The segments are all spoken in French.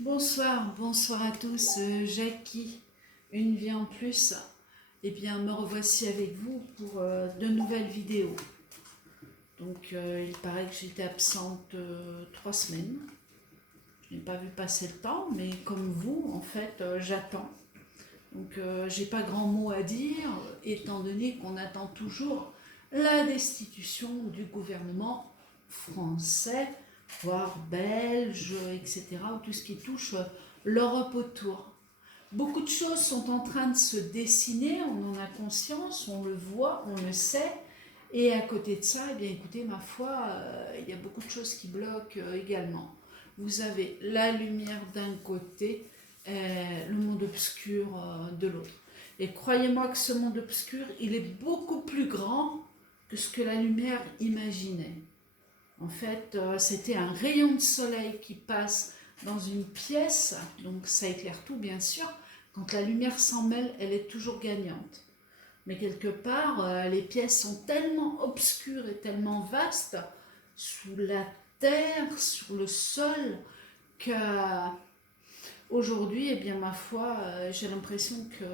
Bonsoir à tous. Jackie, une vie en plus. Eh bien, me revoici avec vous pour de nouvelles vidéos. Donc, il paraît que j'étais absente 3 semaines. Je n'ai pas vu passer le temps, mais comme vous, en fait, j'attends. Donc, j'ai pas grand mot à dire, étant donné qu'on attend toujours la destitution du gouvernement français, voire belge, etc., ou tout ce qui touche l'Europe autour. Beaucoup de choses sont en train de se dessiner, on en a conscience, on le voit, on le sait. Et à côté de ça, eh bien, écoutez, ma foi, il y a beaucoup de choses qui bloquent également. Vous avez la lumière d'un côté, le monde obscur de l'autre. Et croyez-moi que ce monde obscur, il est beaucoup plus grand que ce que la lumière imaginait. En fait, c'était un rayon de soleil qui passe dans une pièce, donc ça éclaire tout bien sûr. Quand la lumière s'en mêle, elle est toujours gagnante. Mais quelque part, les pièces sont tellement obscures et tellement vastes, sous la terre, sur le sol, que aujourd'hui, eh bien, ma foi, j'ai l'impression que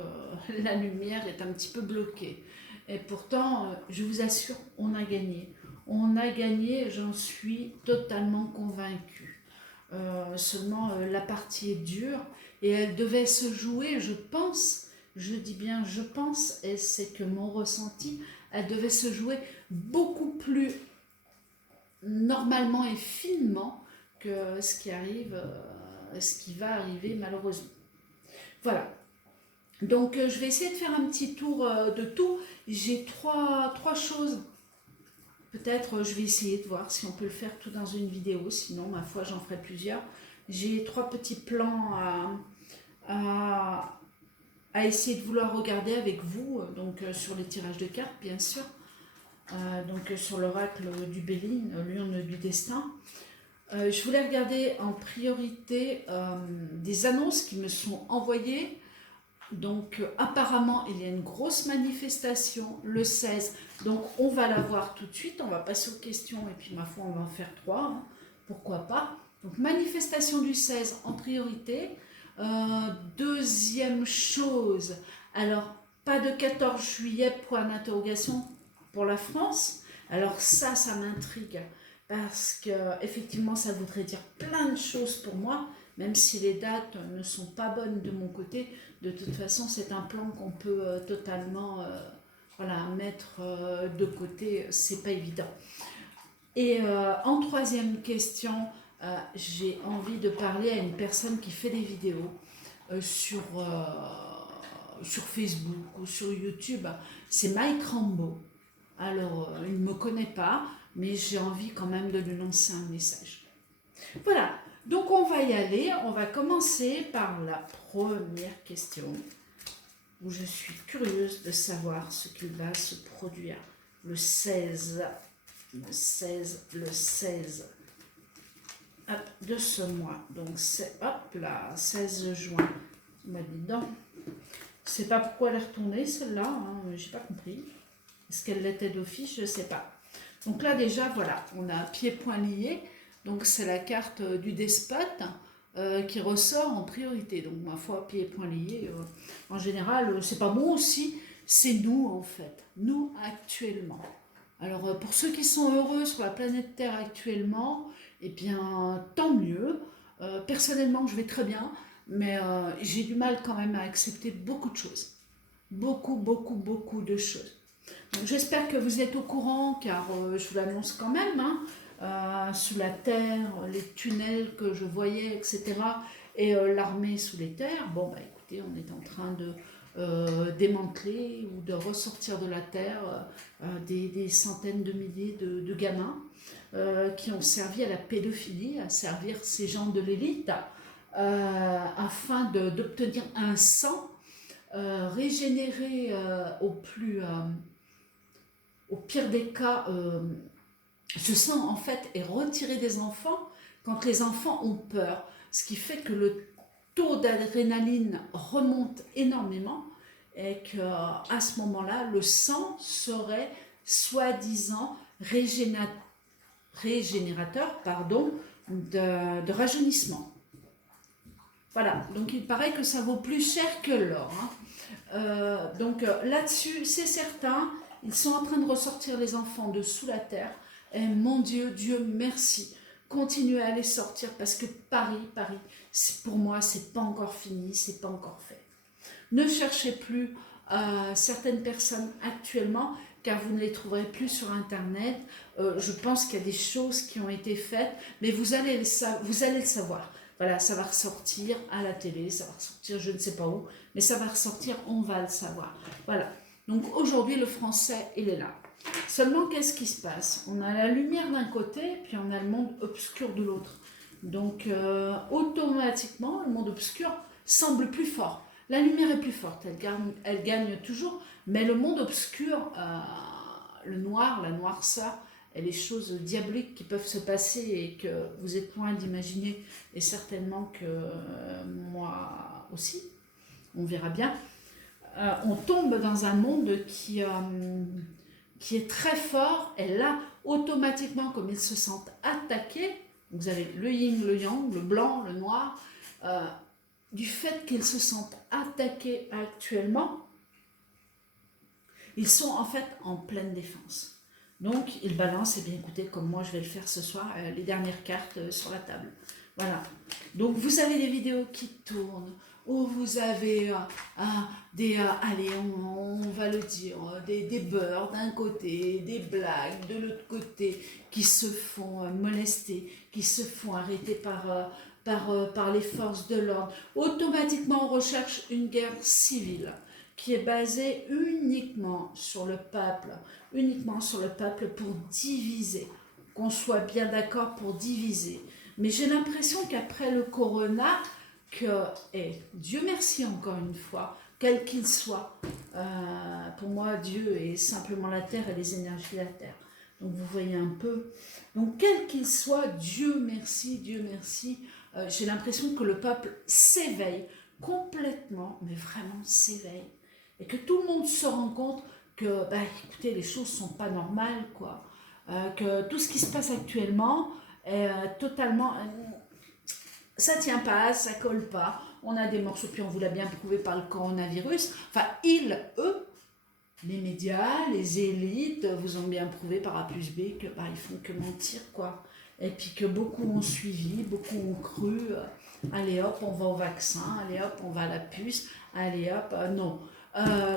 la lumière est un petit peu bloquée. Et pourtant, je vous assure, on a gagné. On a gagné, j'en suis totalement convaincue. Seulement, la partie est dure et elle devait se jouer, je pense, je dis bien je pense, et c'est que mon ressenti, elle devait se jouer beaucoup plus normalement et finement que ce qui arrive, ce qui va arriver malheureusement. Voilà. Donc je vais essayer de faire un petit tour de tout. J'ai trois choses. Peut-être je vais essayer de voir si on peut le faire tout dans une vidéo. Sinon, ma foi, j'en ferai plusieurs. J'ai 3 petits plans à, essayer de vouloir regarder avec vous. Donc sur les tirages de cartes, bien sûr. Donc sur l'oracle du Béline, l'urne du destin. Je voulais regarder en priorité des annonces qui me sont envoyées. Donc apparemment il y a une grosse manifestation le 16, donc on va la voir tout de suite, on va passer aux questions et puis ma foi on va en faire 3, hein. Pourquoi pas. Donc manifestation du 16 en priorité. Deuxième chose, alors pas de 14 juillet point d'interrogation pour la France. Alors ça m'intrigue parce que effectivement ça voudrait dire plein de choses pour moi, même si les dates ne sont pas bonnes de mon côté. De toute façon, c'est un plan qu'on peut totalement voilà, mettre de côté, c'est pas évident. Et en troisième question, j'ai envie de parler à une personne qui fait des vidéos sur Facebook ou sur YouTube. C'est Mike Rambo. Alors, il ne me connaît pas, mais j'ai envie quand même de lui lancer un message. Voilà, donc on va y aller. On va commencer par la première question, où je suis curieuse de savoir ce qui va se produire le 16 hop, de ce mois. Donc c'est hop là, 16 juin. On m'a dit non. Je ne sais pas pourquoi elle est retournée celle-là, hein, j'ai pas compris. Est-ce qu'elle l'était d'office? Je ne sais pas. Donc là déjà voilà, on a un pied-point lié. Donc c'est la carte du despote qui ressort en priorité. Donc ma foi, pied-point lié, en général, c'est pas bon aussi. C'est nous en fait, nous actuellement. Alors pour ceux qui sont heureux sur la planète Terre actuellement, eh bien tant mieux. Personnellement, je vais très bien, mais j'ai du mal quand même à accepter beaucoup de choses. Beaucoup de choses. J'espère que vous êtes au courant, car je vous l'annonce quand même, hein, sous la terre, les tunnels que je voyais, etc. Et l'armée sous les terres. Bon, bah écoutez, on est en train de démanteler ou de ressortir de la terre des centaines de milliers de gamins qui ont servi à la pédophilie, à servir ces gens de l'élite, afin d'obtenir un sang régénéré au pire des cas, ce sang en fait est retiré des enfants quand les enfants ont peur, ce qui fait que le taux d'adrénaline remonte énormément et qu'à ce moment-là, le sang serait soi-disant régénérateur de rajeunissement. Voilà, donc il paraît que ça vaut plus cher que l'or. Hein. Là-dessus, c'est certain, ils sont en train de ressortir les enfants de sous la terre. Et mon Dieu, Dieu merci, continuez à les sortir parce que Paris, pour moi, c'est pas encore fini, c'est pas encore fait. Ne cherchez plus certaines personnes actuellement, car vous ne les trouverez plus sur Internet. Je pense qu'il y a des choses qui ont été faites, mais vous allez le savoir. Voilà, ça va ressortir à la télé, ça va ressortir je ne sais pas où, mais ça va ressortir, on va le savoir. Voilà. Donc aujourd'hui, le français, il est là. Seulement, qu'est-ce qui se passe? On a la lumière d'un côté, puis on a le monde obscur de l'autre. Donc, automatiquement, le monde obscur semble plus fort. La lumière est plus forte, elle gagne toujours, mais le monde obscur, le noir, la noirceur, et les choses diaboliques qui peuvent se passer et que vous êtes loin d'imaginer, et certainement que moi aussi, on verra bien, on tombe dans un monde qui est très fort, et là, automatiquement, comme ils se sentent attaqués, vous avez le yin, le yang, le blanc, le noir, du fait qu'ils se sentent attaqués actuellement, ils sont en fait en pleine défense. Donc, ils balancent, et bien écoutez, comme moi je vais le faire ce soir, les dernières cartes sur la table. Voilà. Donc, vous avez des vidéos qui tournent, où vous avez allez, on va le dire, des beurres d'un côté, des blagues de l'autre côté, qui se font molester, qui se font arrêter par les forces de l'ordre. Automatiquement, on recherche une guerre civile qui est basée uniquement sur le peuple pour diviser, qu'on soit bien d'accord pour diviser. Mais j'ai l'impression qu'après le corona, et Dieu merci encore une fois, quel qu'il soit, pour moi Dieu est simplement la terre et les énergies de la terre. Donc vous voyez un peu. Donc quel qu'il soit, Dieu merci, j'ai l'impression que le peuple s'éveille complètement, mais vraiment s'éveille. Et que tout le monde se rend compte que, écoutez, les choses sont pas normales, quoi. Que tout ce qui se passe actuellement est totalement... ça tient pas, ça colle pas. On a des morceaux, puis on vous l'a bien prouvé par le coronavirus. Enfin, eux, les médias, les élites, vous ont bien prouvé par A plus B que ils font que mentir, quoi. Et puis que beaucoup ont suivi, beaucoup ont cru. Allez hop, on va au vaccin, allez hop, on va à la puce, allez hop, non.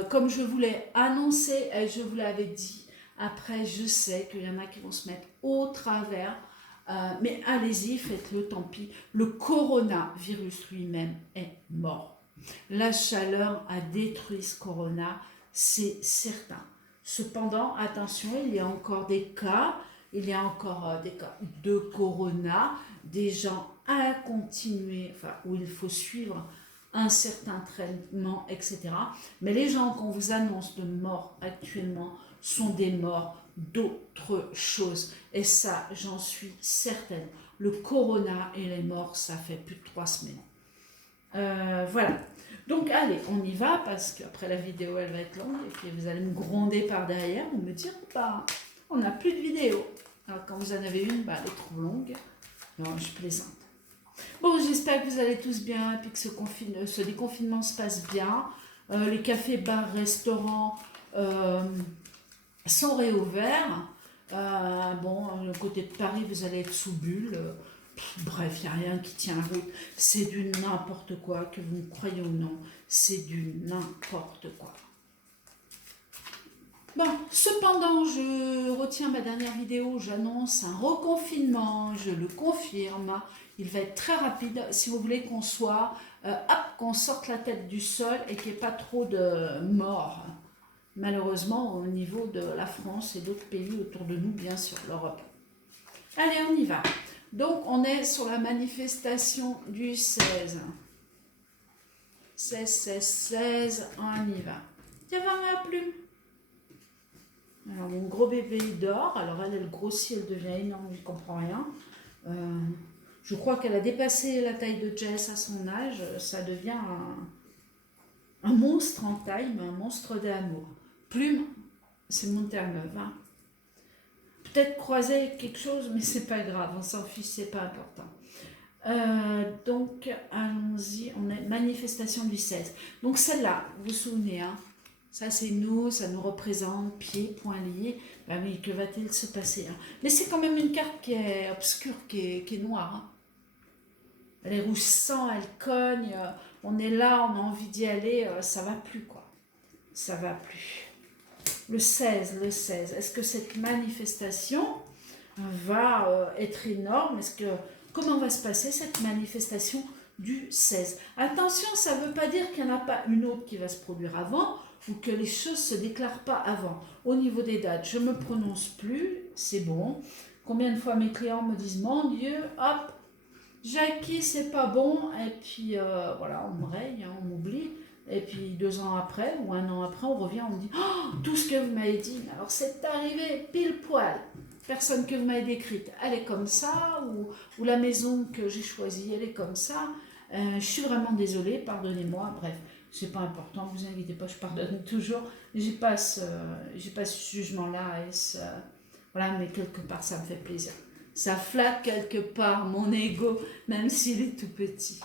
Comme je vous l'ai annoncé, et je vous l'avais dit, après je sais qu'il y en a qui vont se mettre au travers, mais allez-y, faites-le, tant pis. Le coronavirus lui-même est mort. La chaleur a détruit ce corona, c'est certain. Cependant, attention, il y a encore des cas, de corona, des gens à continuer, où il faut suivre un certain traitement, etc. Mais les gens qu'on vous annonce de mort actuellement sont des morts d'autres choses. Et ça, j'en suis certaine. Le corona et les morts, ça fait plus de 3 semaines. Voilà. Donc allez, on y va parce qu'après la vidéo, elle va être longue et puis vous allez me gronder par derrière ou me dire, on n'a plus de vidéo. Alors quand vous en avez une, elle est trop longue. Non, je plaisante. Bon, j'espère que vous allez tous bien et puis que ce déconfinement se passe bien. Les cafés, bars, restaurants sont réouverts. Le côté de Paris, vous allez être sous bulle. Bref, il n'y a rien qui tient la route. C'est du n'importe quoi, que vous me croyez ou non. C'est du n'importe quoi. Bon, cependant, je retiens ma dernière vidéo, j'annonce un reconfinement, je le confirme. Il va être très rapide si vous voulez qu'on soit, qu'on sorte la tête du sol et qu'il n'y ait pas trop de morts. Malheureusement, au niveau de la France et d'autres pays autour de nous, bien sûr, l'Europe. Allez, on y va. Donc, on est sur la manifestation du 16. 16, on y va. Tiens, va ma plume. Alors, mon gros bébé, il dort. Alors, elle grossit, elle devient énorme, je ne comprends rien. Je crois qu'elle a dépassé la taille de Jess à son âge. Ça devient un monstre en taille, mais un monstre d'amour. Plume, c'est mon Terre-Neuve. Hein. Peut-être croiser quelque chose, mais c'est pas grave. On s'en fiche, c'est pas important. Donc, allons allons-y, on est manifestation du 16. Donc celle-là, vous vous souvenez, hein, ça c'est nous, ça nous représente, pieds, poings liés. Ben oui, que va-t-il se passer, hein? Mais c'est quand même une carte qui est obscure, qui est noire, hein. Elle est rouge sang, elle cogne, on est là, on a envie d'y aller, ça va plus quoi. Ça va plus. Le 16, est-ce que cette manifestation va être énorme? Comment va se passer cette manifestation du 16? Attention, ça ne veut pas dire qu'il n'y en a pas une autre qui va se produire avant ou que les choses ne se déclarent pas avant. Au niveau des dates, je ne me prononce plus, c'est bon. Combien de fois mes clients me disent, mon Dieu, hop, Jackie, c'est pas bon, et puis voilà, on me raye, hein, on m'oublie. Et puis 2 ans après ou 1 an après, on revient, on me dit oh, tout ce que vous m'avez dit, alors c'est arrivé pile poil. Personne que vous m'avez décrite, elle est comme ça, ou la maison que j'ai choisie, elle est comme ça. Je suis vraiment désolée, pardonnez-moi. Bref, c'est pas important, vous inquiétez pas, je pardonne toujours. J'ai pas ce jugement-là, voilà, mais quelque part ça me fait plaisir. Ça flatte quelque part mon ego, même s'il est tout petit.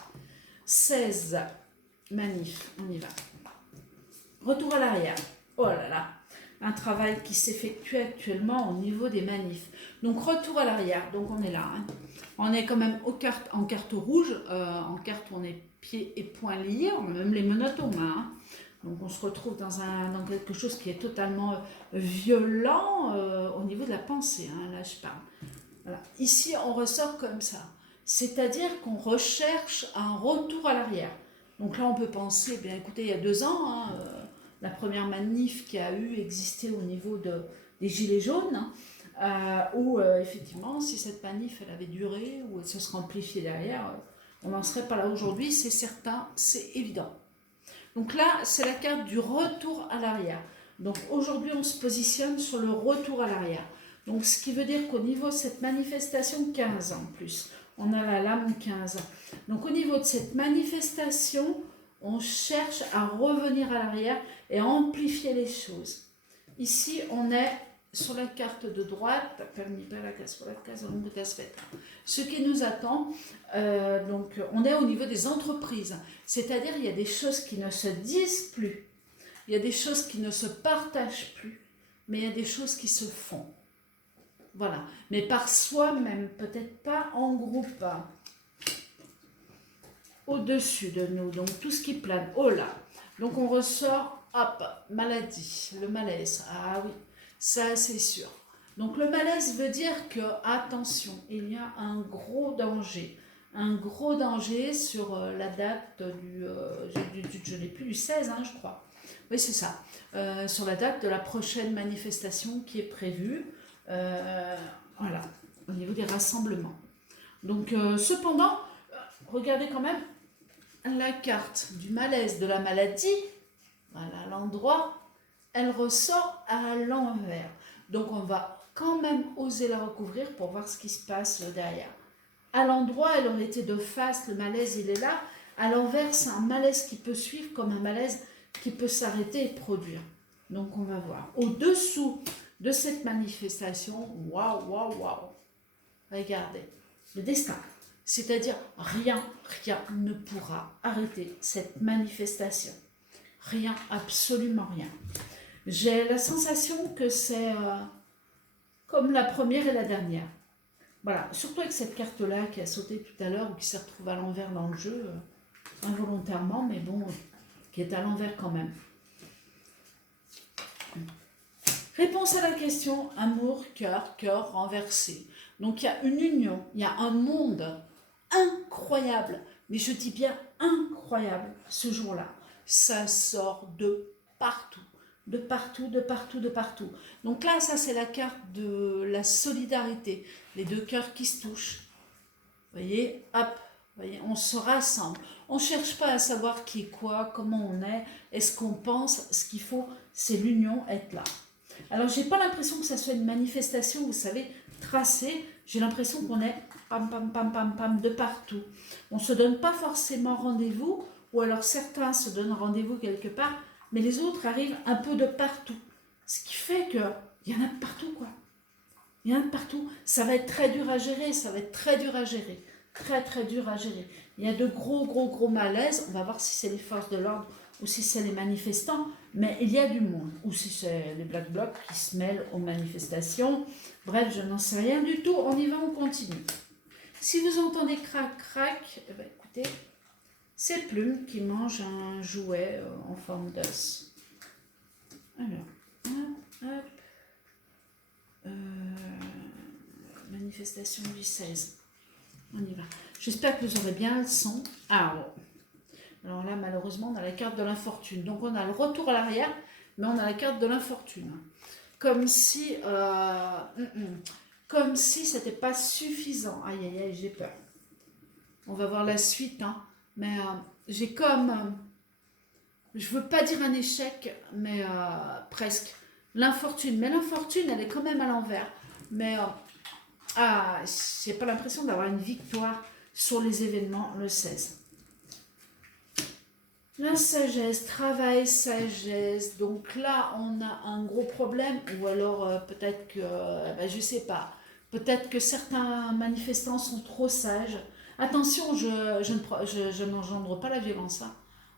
16. Manif, on y va. Retour à l'arrière. Oh là là, un travail qui s'effectue actuellement au niveau des manifs. Donc retour à l'arrière, donc on est là. Hein. On est quand même en carte rouge, en carte où on est pieds et poings liés, on a même les menottes aux mains. Hein. Donc on se retrouve dans quelque chose qui est totalement violent au niveau de la pensée, hein, là je parle. Voilà. Ici on ressort comme ça, c'est-à-dire qu'on recherche un retour à l'arrière. Donc là, on peut penser, bien écoutez, il y a 2 ans, hein, la première manif qui a existé au niveau des Gilets jaunes, où effectivement, si cette manif elle avait duré ou elle se serait amplifiée derrière, on n'en serait pas là aujourd'hui, c'est certain, c'est évident. Donc là, c'est la carte du retour à l'arrière. Donc aujourd'hui, on se positionne sur le retour à l'arrière. Donc ce qui veut dire qu'au niveau de cette manifestation 15 en plus, on a la lame 15. Donc au niveau de cette manifestation, on cherche à revenir à l'arrière et à amplifier les choses. Ici, on est sur la carte de droite, ce qui nous attend, donc on est au niveau des entreprises. C'est-à-dire il y a des choses qui ne se disent plus, il y a des choses qui ne se partagent plus, mais il y a des choses qui se font. Voilà, mais par soi-même, peut-être pas en groupe, au-dessus de nous, donc tout ce qui plane, oh là, donc on ressort, hop, maladie, le malaise, ah oui, ça c'est sûr. Donc le malaise veut dire que, attention, il y a un gros danger sur la date je n'ai plus du 16, hein, je crois, oui c'est ça, sur la date de la prochaine manifestation qui est prévue, voilà, au niveau des rassemblements. Donc, cependant, regardez quand même la carte du malaise, de la maladie, voilà l'endroit, elle ressort à l'envers. Donc, on va quand même oser la recouvrir pour voir ce qui se passe derrière. À l'endroit, elle en était de face, le malaise, il est là. À l'envers, c'est un malaise qui peut suivre comme un malaise qui peut s'arrêter et produire. Donc, on va voir. Au-dessous de cette manifestation, waouh, regardez, le destin, c'est-à-dire rien ne pourra arrêter cette manifestation, rien, absolument rien. J'ai la sensation que c'est comme la première et la dernière, voilà, surtout avec cette carte-là qui a sauté tout à l'heure ou qui s'est retrouvée à l'envers dans le jeu, involontairement, mais bon, qui est à l'envers quand même. Réponse à la question, amour, cœur renversé. Donc il y a une union, il y a un monde incroyable, mais je dis bien incroyable ce jour-là. Ça sort de partout, de partout. Donc là, ça c'est la carte de la solidarité, les 2 cœurs qui se touchent. Vous voyez, hop, voyez, on se rassemble. On ne cherche pas à savoir qui est quoi, comment on est ce qu'on pense. Ce qu'il faut, c'est l'union, être là. Alors, j'ai pas l'impression que ça soit une manifestation, vous savez, tracée. J'ai l'impression qu'on est pam, de partout. On ne se donne pas forcément rendez-vous, ou alors certains se donnent rendez-vous quelque part, mais les autres arrivent un peu de partout. Ce qui fait qu'il y en a de partout, quoi. Il y en a de partout. Ça va être très dur à gérer, très très dur à gérer. Il y a de gros malaises. On va voir si c'est les forces de l'ordre ou si c'est les manifestants, mais il y a du monde, ou si c'est les Black Blocs qui se mêlent aux manifestations. Bref, je n'en sais rien du tout. On y va, on continue. Si vous entendez crac, eh ben, écoutez, c'est Plume qui mange un jouet en forme d'os. Alors, hop. Manifestation du 16. On y va. J'espère que vous aurez bien le son. Ah bon. Alors là, malheureusement, on a la carte de l'infortune. Donc on a le retour à l'arrière, mais on a la carte de l'infortune. Comme si c'était pas suffisant. Aïe, aïe, aïe, j'ai peur. On va voir la suite, hein. Mais j'ai comme... je veux pas dire un échec, mais presque. L'infortune. Mais l'infortune, elle est quand même à l'envers. Mais j'ai pas l'impression d'avoir une victoire sur les événements le 16. La sagesse, travail, sagesse. Donc là, on a un gros problème, ou alors peut-être que, je sais pas, peut-être que certains manifestants sont trop sages. Attention, je n'engendre pas la violence, hein.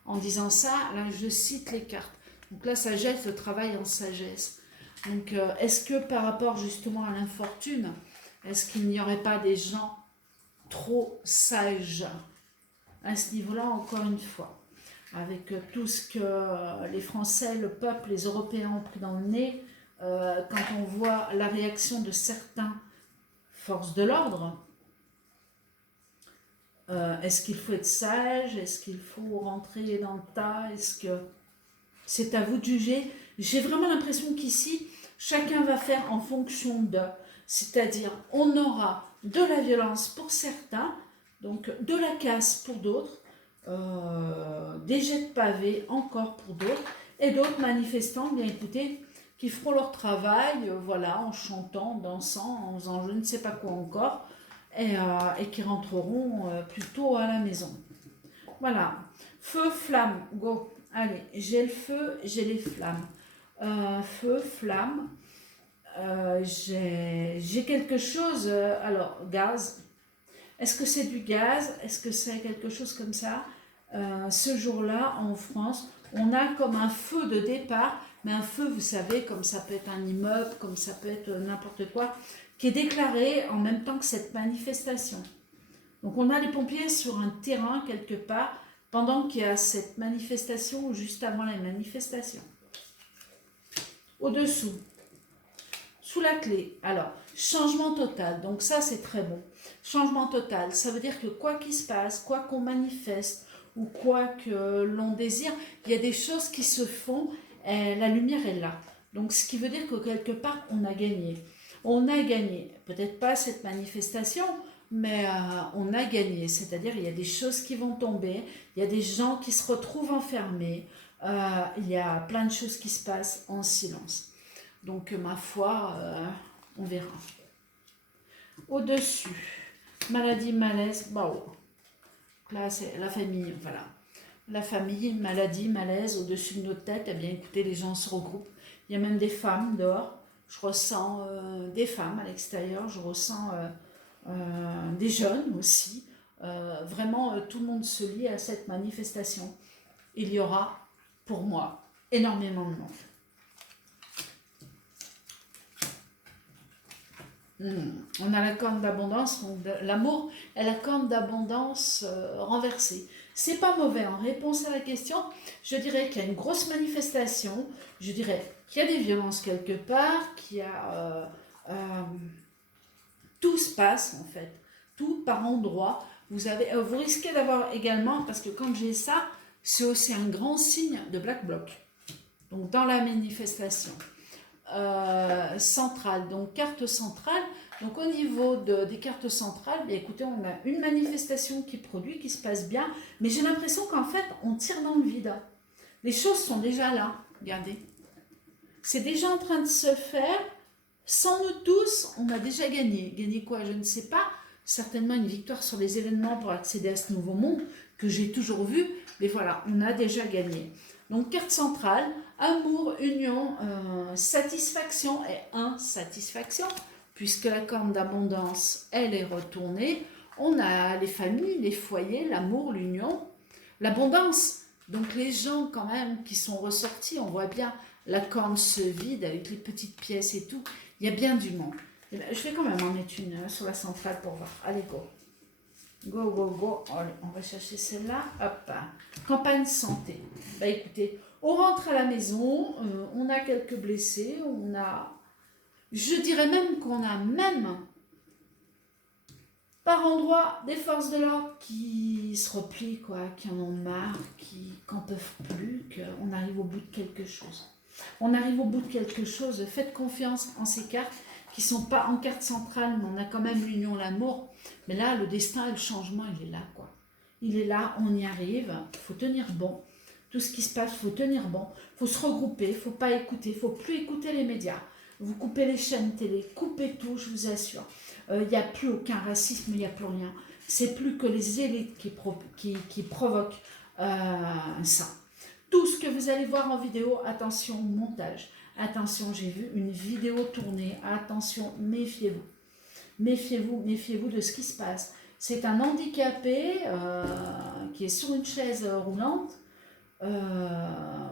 En disant ça, là, je cite les cartes. Donc la sagesse, le travail en sagesse. Donc, est-ce que par rapport justement à l'infortune, est-ce qu'il n'y aurait pas des gens trop sages à ce niveau-là, encore une fois? Avec tout ce que les Français, le peuple, les Européens ont pris dans le nez, quand on voit la réaction de certains forces de l'ordre, est-ce qu'il faut être sage? Est-ce qu'il faut rentrer dans le tas? Est-ce que c'est à vous de juger? J'ai vraiment l'impression qu'ici, chacun va faire en fonction de, c'est-à-dire on aura de la violence pour certains, donc de la casse pour d'autres, des jets de pavés encore pour d'autres, et d'autres manifestants, bien écoutez, qui feront leur travail, voilà, en chantant, en dansant, en faisant je ne sais pas quoi encore, et qui rentreront plutôt à la maison. Voilà, feu, flamme, go, allez, j'ai le feu, j'ai les flammes. Feu, flamme, j'ai quelque chose, alors, gaz. Est-ce que c'est du gaz? Est-ce que c'est quelque chose comme ça? Ce jour-là, en France, on a comme un feu de départ, mais un feu, vous savez, comme ça peut être un immeuble, comme ça peut être n'importe quoi, qui est déclaré en même temps que cette manifestation. Donc on a les pompiers sur un terrain quelque part, pendant qu'il y a cette manifestation ou juste avant la manifestation. Au-dessous, sous la clé, alors, changement total, donc ça c'est très bon. Changement total, ça veut dire que quoi qu'il se passe, quoi qu'on manifeste ou quoi que l'on désire, il y a des choses qui se font et la lumière est là. Donc ce qui veut dire que quelque part on a gagné. On a gagné, peut-être pas cette manifestation, mais on a gagné. C'est-à-dire il y a des choses qui vont tomber, il y a des gens qui se retrouvent enfermés, il y a plein de choses qui se passent en silence. Donc ma foi, on verra. Au-dessus, maladie, malaise, bah, là c'est la famille, voilà. La famille, maladie, malaise, au-dessus de notre tête, eh bien écoutez, les gens se regroupent. Il y a même des femmes dehors, je ressens des femmes à l'extérieur, je ressens des jeunes aussi. Vraiment, tout le monde se lie à cette manifestation. Il y aura, pour moi, énormément de monde. On a la corne d'abondance, donc l'amour est la corne d'abondance renversée. C'est pas mauvais. En réponse à la question, je dirais qu'il y a une grosse manifestation, je dirais qu'il y a des violences quelque part, qu'il y a... tout se passe en fait, tout par endroits. Vous risquez d'avoir également, parce que quand j'ai ça, c'est aussi un grand signe de Black Bloc. Donc dans la manifestation. Centrale, donc carte centrale. Donc au niveau des cartes centrales, bien écoutez, on a une manifestation qui produit, qui se passe bien, mais j'ai l'impression qu'en fait, on tire dans le vide. Les choses sont déjà là, regardez. C'est déjà en train de se faire. Sans nous tous, on a déjà gagné. Gagné quoi? Je ne sais pas. Certainement une victoire sur les événements pour accéder à ce nouveau monde que j'ai toujours vu. Mais voilà, on a déjà gagné. Donc carte centrale, amour, union, satisfaction et insatisfaction, puisque la corne d'abondance, elle est retournée. On a les familles, les foyers, l'amour, l'union, l'abondance. Donc les gens quand même qui sont ressortis, on voit bien la corne se vide avec les petites pièces et tout. Il y a bien du monde. Et ben, je vais quand même en mettre une sur la centrale pour voir. Allez, go. Go, go, go. Allez, on va chercher celle-là. Hop. Campagne santé. Bah écoutez, on rentre à la maison, on a quelques blessés, on a... Je dirais même qu'on a même, par endroits, des forces de l'ordre qui se replient, quoi, qui en ont marre, qui n'en peuvent plus, qu'on arrive au bout de quelque chose. On arrive au bout de quelque chose. Faites confiance en ces cartes qui ne sont pas en carte centrale, mais on a quand même l'union, l'amour. Mais là, le destin et le changement, il est là, quoi. Il est là, on y arrive. Il faut tenir bon. Tout ce qui se passe, il faut tenir bon. Il faut se regrouper, il ne faut pas écouter. Il ne faut plus écouter les médias. Vous coupez les chaînes télé, coupez tout, je vous assure. Il n'y a plus aucun racisme, il n'y a plus rien. C'est plus que les élites qui provoquent ça. Tout ce que vous allez voir en vidéo, attention, montage. Attention, j'ai vu une vidéo tournée. Attention, méfiez-vous. Méfiez-vous, méfiez-vous de ce qui se passe. C'est un handicapé qui est sur une chaise roulante,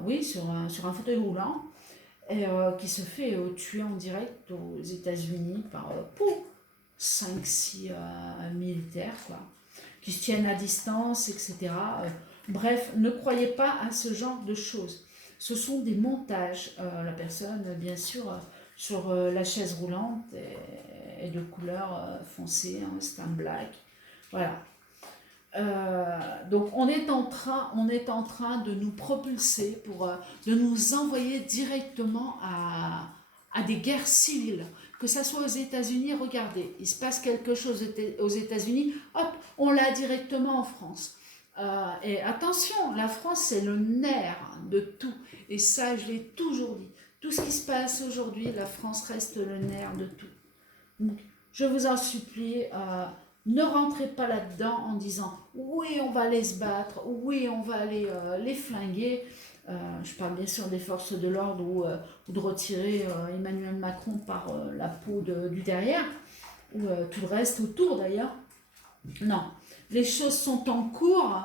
oui, sur un fauteuil roulant, et qui se fait tuer en direct aux États-Unis par 5-6 militaires, quoi, qui se tiennent à distance, etc. Bref, ne croyez pas à ce genre de choses. Ce sont des montages. La personne, bien sûr, sur la chaise roulante est de couleur foncée, hein, c'est un black. Voilà. Donc on est en train de nous propulser, de nous envoyer directement à des guerres civiles. Que ça soit aux États-Unis, regardez, il se passe quelque chose aux États-Unis, hop, on l'a directement en France. Et attention, la France c'est le nerf de tout, et ça je l'ai toujours dit. Tout ce qui se passe aujourd'hui, la France reste le nerf de tout. Donc, je vous en supplie, ne rentrez pas là-dedans en disant oui, on va aller se battre, oui, on va aller les flinguer. Je parle bien sûr des forces de l'ordre ou de retirer Emmanuel Macron par la peau du derrière, ou tout le reste autour d'ailleurs. Non, les choses sont en cours.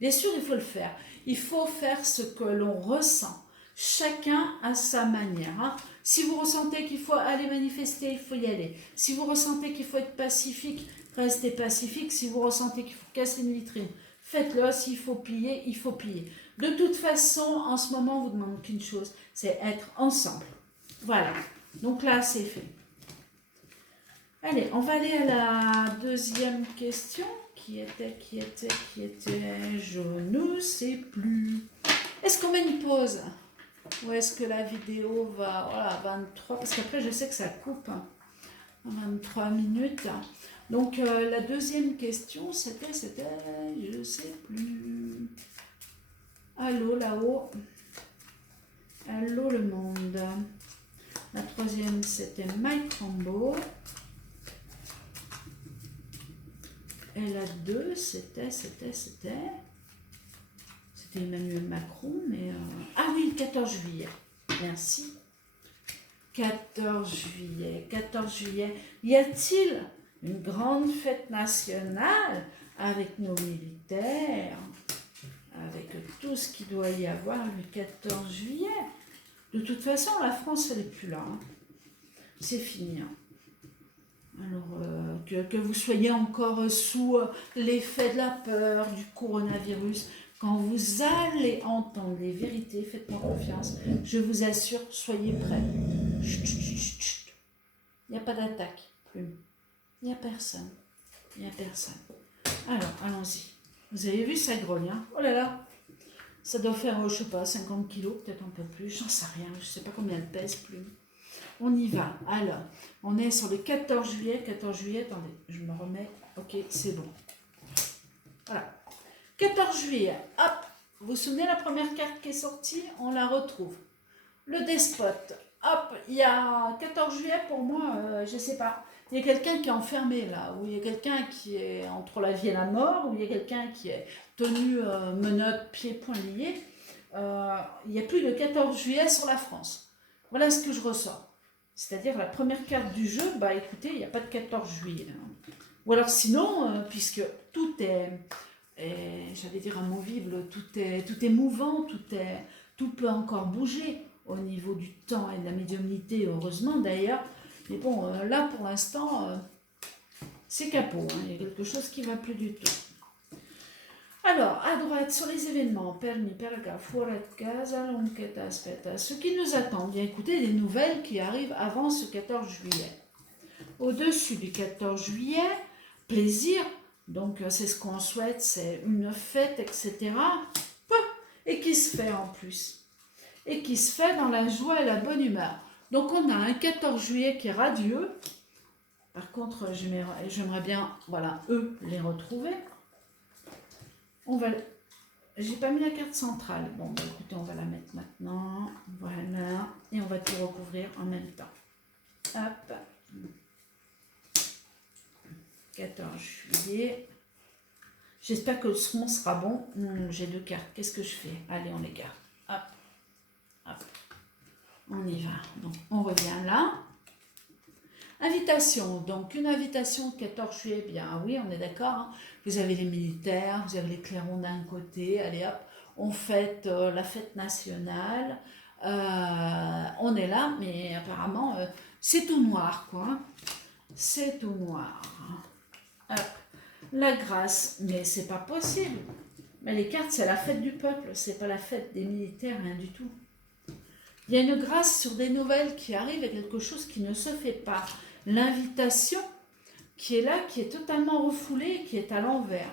Bien sûr, il faut le faire. Il faut faire ce que l'on ressent. Chacun à sa manière. Hein. Si vous ressentez qu'il faut aller manifester, il faut y aller. Si vous ressentez qu'il faut être pacifique, restez pacifique. Si vous ressentez qu'il faut casser une vitrine, faites-le. S'il faut plier, il faut plier. De toute façon, en ce moment, on vous demande qu'une chose, c'est être ensemble. Voilà. Donc là, c'est fait. Allez, on va aller à la deuxième question. Qui était, je ne sais plus. Est-ce qu'on met une pause? Ou est-ce que la vidéo va, voilà, 23, parce qu'après je sais que ça coupe, 23 minutes. Donc la deuxième question, c'était, je ne sais plus. Allô là-haut. Allô le monde. La troisième, c'était Mike Rambo. Et la 2, c'était Emmanuel Macron, mais... Ah oui, le 14 juillet. Merci. 14 juillet. Y a-t-il une grande fête nationale avec nos militaires, avec tout ce qu'il doit y avoir le 14 juillet? De toute façon, la France, elle n'est plus là. Hein. C'est fini. Hein. Alors, que vous soyez encore sous l'effet de la peur, du coronavirus, quand vous allez entendre les vérités, faites-moi confiance, je vous assure, soyez prêts. Chut, chut, chut, chut. Il n'y a pas d'attaque, plus. Il n'y a personne. Alors, allons-y. Vous avez vu, ça grogne, hein? Oh là là. Ça doit faire, je ne sais pas, 50 kilos, peut-être un peu plus, j'en sais rien, je ne sais pas combien elle pèse, plus. On y va. Alors, on est sur le 14 juillet. 14 juillet, attendez, je me remets. Ok, c'est bon. Voilà. 14 juillet, hop. Vous vous souvenez la première carte qui est sortie? On la retrouve. Le despote. Hop, il y a 14 juillet pour moi, je ne sais pas. Il y a quelqu'un qui est enfermé là, ou il y a quelqu'un qui est entre la vie et la mort, ou il y a quelqu'un qui est tenu menottes, pieds, poings liés. Il n'y a plus de 14 juillet sur la France. Voilà ce que je ressens. C'est-à-dire la première carte du jeu, bah écoutez, il n'y a pas de 14 juillet. Ou alors sinon, puisque tout j'allais dire amovible, tout est mouvant, tout peut encore bouger au niveau du temps et de la médiumnité, heureusement d'ailleurs. Mais bon, là pour l'instant, c'est capot, hein, il y a quelque chose qui ne va plus du tout. Alors, à droite, sur les événements, permis, perga, fuori casa, lonqueta, aspetta. Ce qui nous attend, bien écoutez, des nouvelles qui arrivent avant ce 14 juillet. Au-dessus du 14 juillet, plaisir, donc c'est ce qu'on souhaite, c'est une fête, etc. Et qui se fait en plus. Et qui se fait dans la joie et la bonne humeur. Donc on a un 14 juillet qui est radieux. Par contre, j'aimerais bien, voilà, eux, les retrouver. J'ai pas mis la carte centrale. Bon, bah, écoutez, on va la mettre maintenant. Voilà. Et on va tout recouvrir en même temps. Hop. 14 juillet. J'espère que le son sera bon. J'ai 2 cartes. Qu'est-ce que je fais? Allez, on les garde. Hop. Hop. On y va. Donc, on revient là. Invitation. Donc, une invitation 14 juillet. Bien, oui, on est d'accord. Hein. Vous avez les militaires, vous avez les clairons d'un côté. Allez, hop. On fête la fête nationale. On est là, mais apparemment, c'est tout noir, quoi. C'est tout noir. Hop. La grâce, mais c'est pas possible. Mais les cartes, c'est la fête du peuple, c'est pas la fête des militaires, rien du tout. Il y a une grâce sur des nouvelles qui arrivent et quelque chose qui ne se fait pas. L'invitation qui est là, qui est totalement refoulée, qui est à l'envers.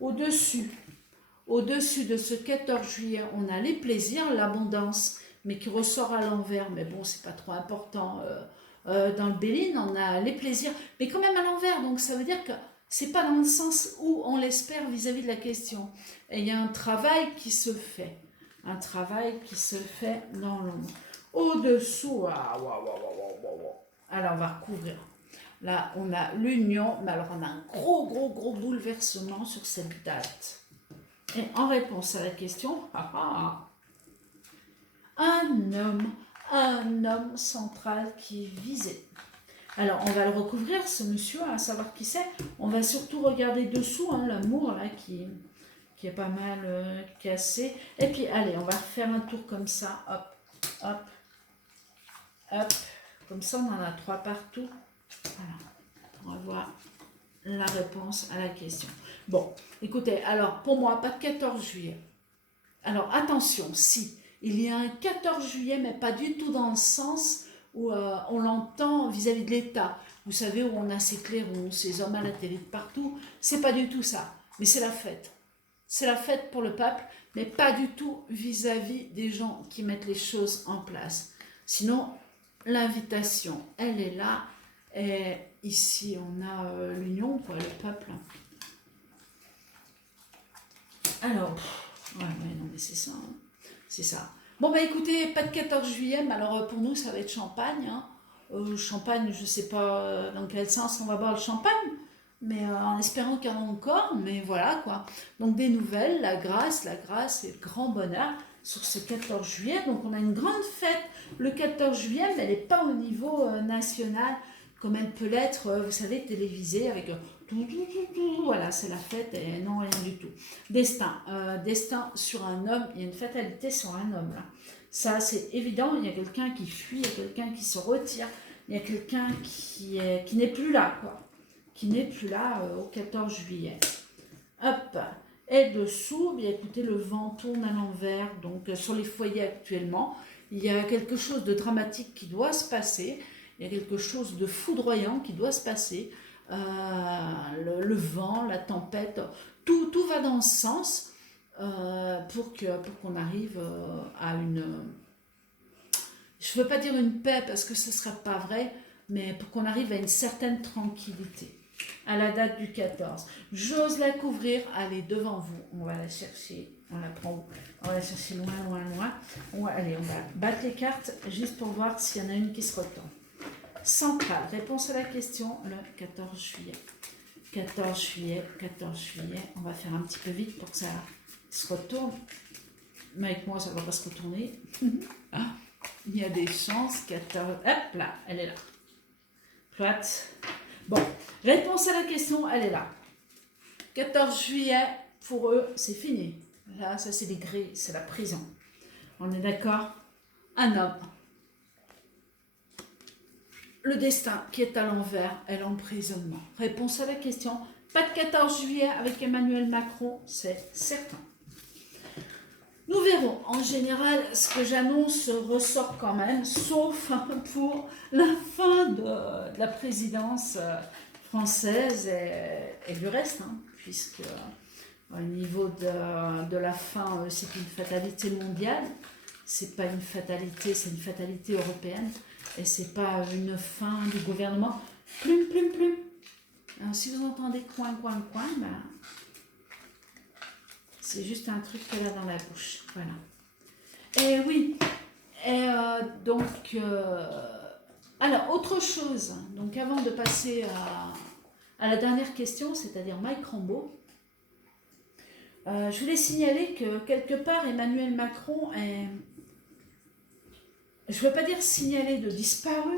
Au-dessus de ce 14 juillet, on a les plaisirs, l'abondance, mais qui ressort à l'envers. Mais bon, c'est pas trop important. Dans le Béline, on a les plaisirs, mais quand même à l'envers. Donc ça veut dire que c'est pas dans le sens où on l'espère vis-à-vis de la question. Et il y a un travail qui se fait. Un travail qui se fait dans l'ombre. Au-dessous, alors on va recouvrir. Là, on a l'union, mais alors on a un gros bouleversement sur cette date. Et en réponse à la question, un homme central qui est visé. Alors, on va le recouvrir, ce monsieur, à savoir qui c'est. On va surtout regarder dessous, hein, l'amour, là, qui est pas mal cassé. Et puis, allez, on va refaire un tour comme ça. Hop, hop, hop. Comme ça, on en a 3 partout. Voilà. On va voir la réponse à la question. Bon, écoutez, alors, pour moi, pas de 14 juillet. Alors, attention, si, il y a un 14 juillet, mais pas du tout dans le sens où on l'entend vis-à-vis de l'État. Vous savez, où on a ces clairons, ces hommes à la télé de partout. C'est pas du tout ça, mais c'est la fête. C'est la fête pour le peuple, mais pas du tout vis-à-vis des gens qui mettent les choses en place. Sinon, l'invitation, elle est là. Et ici, on a l'union, quoi, le peuple. Alors, ouais, non, mais c'est ça. Hein. C'est ça. Bon, bah écoutez, pas de 14 juillet, mais alors pour nous, ça va être champagne. Hein. Champagne, je ne sais pas dans quel sens on va boire le champagne, mais en espérant qu'il y en a encore, mais voilà quoi. Donc des nouvelles, la grâce et le grand bonheur sur ce 14 juillet. Donc on a une grande fête le 14 juillet, mais elle n'est pas au niveau national, comme elle peut l'être, vous savez, télévisée, avec voilà, c'est la fête, et non, rien du tout. Destin sur un homme, il y a une fatalité sur un homme, là. Ça, c'est évident, il y a quelqu'un qui fuit, il y a quelqu'un qui se retire, il y a quelqu'un qui n'est plus là, quoi. Qui n'est plus là au 14 juillet. Hop. Et dessous, bien écoutez, le vent tourne à l'envers, donc sur les foyers actuellement, il y a quelque chose de dramatique qui doit se passer, il y a quelque chose de foudroyant qui doit se passer, le vent, la tempête, tout va dans ce sens pour qu'on arrive à une... Je ne veux pas dire une paix parce que ce ne serait pas vrai, mais pour qu'on arrive à une certaine tranquillité. À la date du 14. J'ose la couvrir, allez, devant vous, on va la chercher, on la prend où? On va la chercher loin. Allez, on va battre les cartes juste pour voir s'il y en a une qui se retourne. Centrale, réponse à la question, le 14 juillet. 14 juillet, on va faire un petit peu vite pour que ça se retourne. Mais avec moi, ça ne va pas se retourner. Il y a des chances, 14, hop là, elle est là. Plate. Bon, réponse à la question, elle est là. 14 juillet, pour eux, c'est fini. Là, ça c'est des grilles, c'est la prison. On est d'accord? Un homme. Le destin qui est à l'envers est l'emprisonnement. Réponse à la question, pas de 14 juillet avec Emmanuel Macron, c'est certain. Nous verrons. En général, ce que j'annonce ressort quand même, sauf pour la fin de la présidence française et du reste, hein, puisque au niveau de la fin, c'est une fatalité mondiale. C'est pas une fatalité, c'est une fatalité européenne. Et c'est pas une fin du gouvernement. Plume, plume, plume. Alors, si vous entendez coin, coin, coin, ben, c'est juste un truc qu'elle a dans la bouche. Voilà. Et oui. Et alors, autre chose. Donc, avant de passer à la dernière question, c'est-à-dire Mike Rambeau, je voulais signaler que quelque part, Emmanuel Macron est... Je ne veux pas dire signalé de disparu,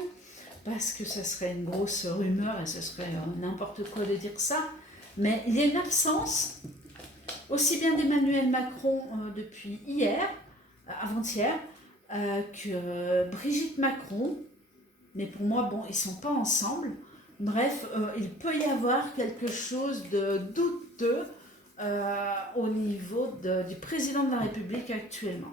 parce que ça serait une grosse rumeur et ce serait n'importe quoi de dire ça, mais il y a une absence, aussi bien d'Emmanuel Macron depuis hier, avant-hier, que Brigitte Macron, mais pour moi, bon, ils ne sont pas ensemble. Bref, il peut y avoir quelque chose de douteux au niveau du président de la République actuellement.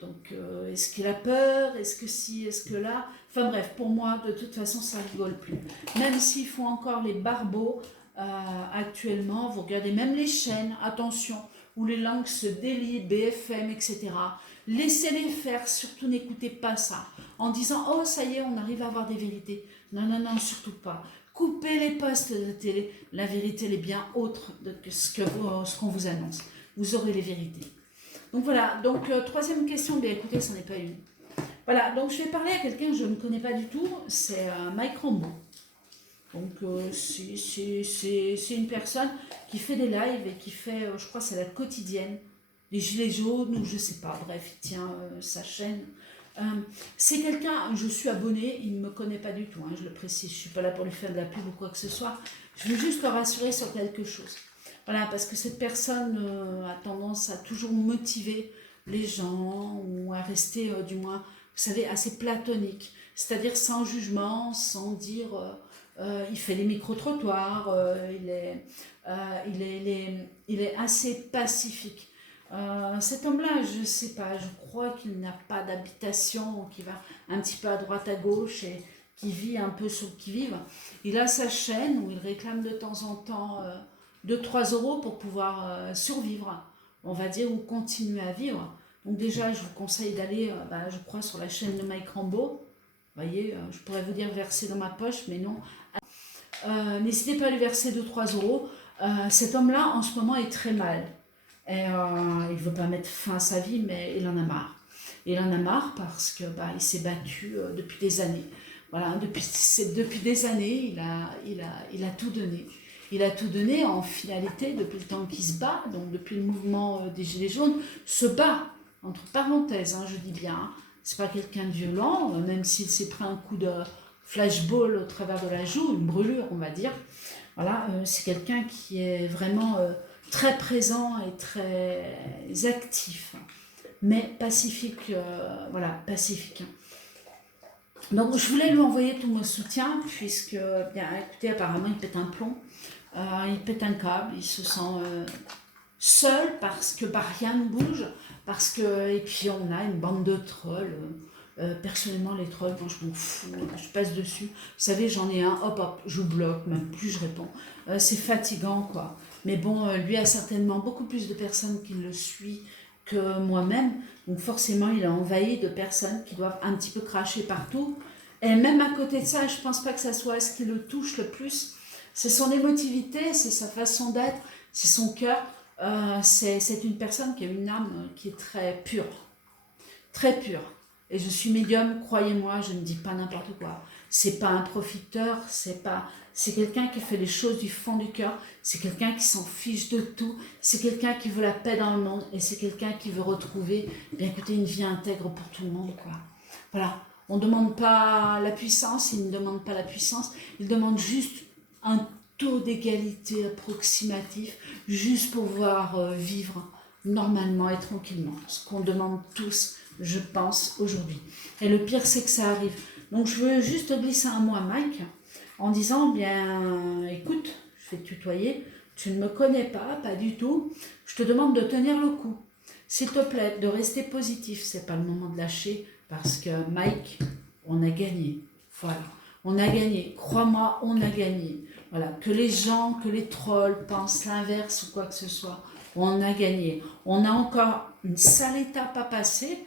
Donc, est-ce qu'il a peur? Est-ce que si? Est-ce que là? Enfin bref, pour moi, de toute façon, ça ne rigole plus. Même s'ils font encore les barbeaux actuellement, vous regardez même les chaînes, attention, où les langues se délient, BFM, etc. Laissez-les faire, surtout n'écoutez pas ça. En disant, oh ça y est, on arrive à avoir des vérités. Non, non, non, surtout pas. Coupez les postes de télé. La vérité, elle est bien autre que ce qu'on vous annonce. Vous aurez les vérités. Donc voilà, donc troisième question, bien écoutez, ce n'est pas une. Voilà, donc je vais parler à quelqu'un que je ne connais pas du tout, c'est Mike Rambeau. Donc c'est une personne qui fait des lives et qui fait, je crois c'est la quotidienne, les gilets jaunes ou je sais pas, bref, il tient sa chaîne. C'est quelqu'un, je suis abonnée, il ne me connaît pas du tout, hein, je le précise, je ne suis pas là pour lui faire de la pub ou quoi que ce soit, je veux juste le rassurer sur quelque chose. Voilà, parce que cette personne a tendance à toujours motiver les gens ou à rester, du moins, vous savez, assez platonique. C'est-à-dire sans jugement, sans dire il fait les micro-trottoirs, il est assez pacifique. Cet homme-là, je ne sais pas, je crois qu'il n'a pas d'habitation, qu'il va un petit peu à droite à gauche et qui vit un peu sur le qui-vive. Il a sa chaîne où il réclame de temps en temps 2-3 euros pour pouvoir survivre, on va dire, ou continuer à vivre. Donc déjà, je vous conseille d'aller, je crois, sur la chaîne de Mike Rambeau. Vous voyez, je pourrais vous dire verser dans ma poche, mais non. N'hésitez pas à lui verser 2-3 euros. Cet homme-là, en ce moment, est très mal. Et il ne veut pas mettre fin à sa vie, mais il en a marre. Il en a marre parce que il s'est battu depuis des années. Voilà, depuis des années, il a tout donné. Il a tout donné en finalité depuis le temps qu'il se bat, donc depuis le mouvement des Gilets jaunes, se bat, entre parenthèses, hein, je dis bien. Hein. C'est pas quelqu'un de violent, même s'il s'est pris un coup de flashball au travers de la joue, une brûlure, on va dire. Voilà, c'est quelqu'un qui est vraiment très présent et très actif, mais pacifique, voilà, pacifique. Donc je voulais lui envoyer tout mon soutien, puisque, bien écoutez, apparemment il pète un plomb. Il pète un câble, il se sent seul parce que rien ne bouge, et puis on a une bande de trolls. Personnellement, les trolls, moi je m'en fous, je passe dessus. Vous savez, j'en ai un, hop hop, je bloque, même plus je réponds. C'est fatigant quoi. Mais bon, lui a certainement beaucoup plus de personnes qui le suivent que moi-même. Donc forcément, il est envahi de personnes qui doivent un petit peu cracher partout. Et même à côté de ça, je pense pas que ça soit ce qui le touche le plus. C'est son émotivité, c'est sa façon d'être, c'est son cœur. C'est une personne qui a une âme qui est très pure. Très pure. Et je suis médium, croyez-moi, je ne dis pas n'importe quoi. C'est pas un profiteur, c'est quelqu'un qui fait les choses du fond du cœur, c'est quelqu'un qui s'en fiche de tout, c'est quelqu'un qui veut la paix dans le monde et c'est quelqu'un qui veut retrouver, bien écoutez, une vie intègre pour tout le monde, quoi. Voilà. On ne demande pas la puissance, il ne demande pas la puissance, il demande juste un taux d'égalité approximatif, juste pour pouvoir vivre normalement et tranquillement. Ce qu'on demande tous, je pense, aujourd'hui. Et le pire, c'est que ça arrive. Donc je veux juste glisser un mot à Mike en disant, bien, écoute, je vais te tutoyer, tu ne me connais pas du tout, je te demande de tenir le coup. S'il te plaît, de rester positif, c'est pas le moment de lâcher, parce que Mike, on a gagné. Voilà, on a gagné. Crois-moi, on a gagné. Voilà, que les gens, que les trolls pensent l'inverse ou quoi que ce soit, on a gagné. On a encore une sale étape à passer.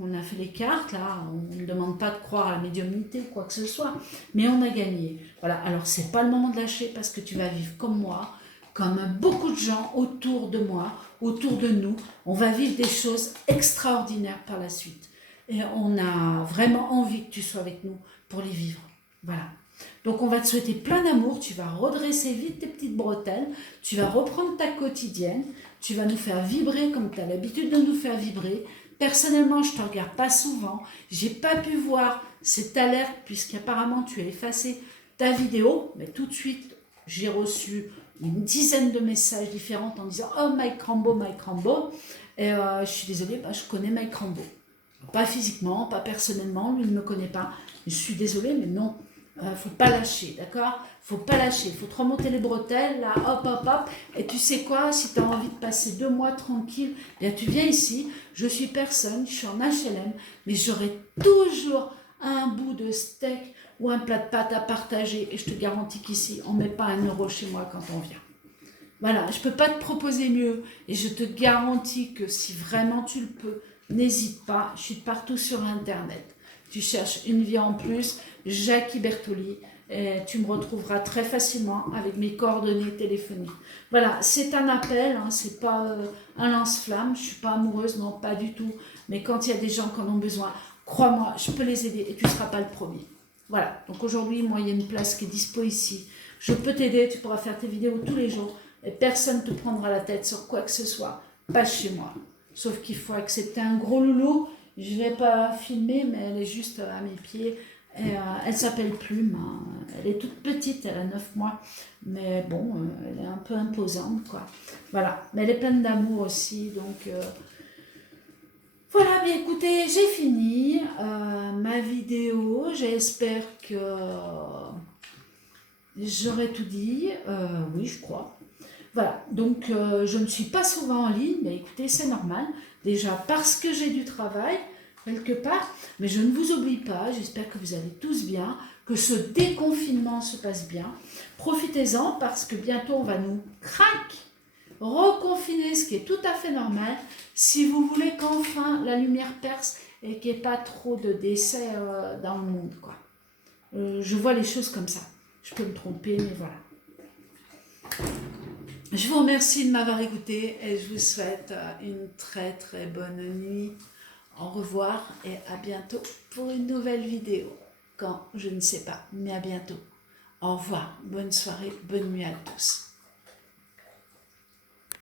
On a fait les cartes, là, on ne demande pas de croire à la médiumnité ou quoi que ce soit, mais on a gagné. Voilà, alors c'est pas le moment de lâcher parce que tu vas vivre comme moi, comme beaucoup de gens autour de moi, autour de nous. On va vivre des choses extraordinaires par la suite. Et on a vraiment envie que tu sois avec nous pour les vivre. Voilà. Donc on va te souhaiter plein d'amour, tu vas redresser vite tes petites bretelles, tu vas reprendre ta quotidienne, tu vas nous faire vibrer comme tu as l'habitude de nous faire vibrer. Personnellement, je ne te regarde pas souvent, j'ai pas pu voir cette alerte puisqu'apparemment tu as effacé ta vidéo, mais tout de suite j'ai reçu une dizaine de messages différents en disant « Oh Mike Rambo, Mike Rambo ». Et je suis désolée, je connais Mike Rambo. Pas physiquement, pas personnellement, lui ne me connaît pas. Je suis désolée, mais non, faut pas lâcher, d'accord? Faut pas lâcher, faut te remonter les bretelles, là, hop, hop, hop. Et tu sais quoi, si tu as envie de passer 2 mois tranquille, bien tu viens ici, je suis personne, je suis en HLM, mais j'aurai toujours un bout de steak ou un plat de pâtes à partager. Et je te garantis qu'ici, on ne met pas 1 € chez moi quand on vient. Voilà, je ne peux pas te proposer mieux. Et je te garantis que si vraiment tu le peux, n'hésite pas, je suis partout sur Internet. Tu cherches une vie en plus, Jackie Bertoli, et tu me retrouveras très facilement avec mes coordonnées téléphoniques. Voilà, c'est un appel, hein, c'est pas un lance-flamme, je ne suis pas amoureuse, non, pas du tout. Mais quand il y a des gens qui en ont besoin, crois-moi, je peux les aider et tu ne seras pas le premier. Voilà, donc aujourd'hui, moi, il y a une place qui est dispo ici. Je peux t'aider, tu pourras faire tes vidéos tous les jours et personne ne te prendra la tête sur quoi que ce soit, pas chez moi. Sauf qu'il faut accepter un gros loulou. Je ne vais pas filmer, mais elle est juste à mes pieds. Et, elle s'appelle Plume. Hein. Elle est toute petite, elle a 9 mois. Mais bon, elle est un peu imposante, quoi. Voilà. Mais elle est pleine d'amour aussi. Donc, voilà, bien écoutez, j'ai fini ma vidéo. J'espère que j'aurais tout dit. Oui, je crois. Voilà, donc je ne suis pas souvent en ligne, mais écoutez, c'est normal. Déjà parce que j'ai du travail, quelque part, mais je ne vous oublie pas, j'espère que vous allez tous bien, que ce déconfinement se passe bien. Profitez-en parce que bientôt on va nous reconfiner, ce qui est tout à fait normal, si vous voulez qu'enfin la lumière perce et qu'il n'y ait pas trop de décès dans le monde, quoi. Je vois les choses comme ça. Je peux me tromper, mais voilà. Je vous remercie de m'avoir écouté et je vous souhaite une très très bonne nuit. Au revoir et à bientôt pour une nouvelle vidéo. Quand, je ne sais pas, mais à bientôt. Au revoir, bonne soirée, bonne nuit à tous.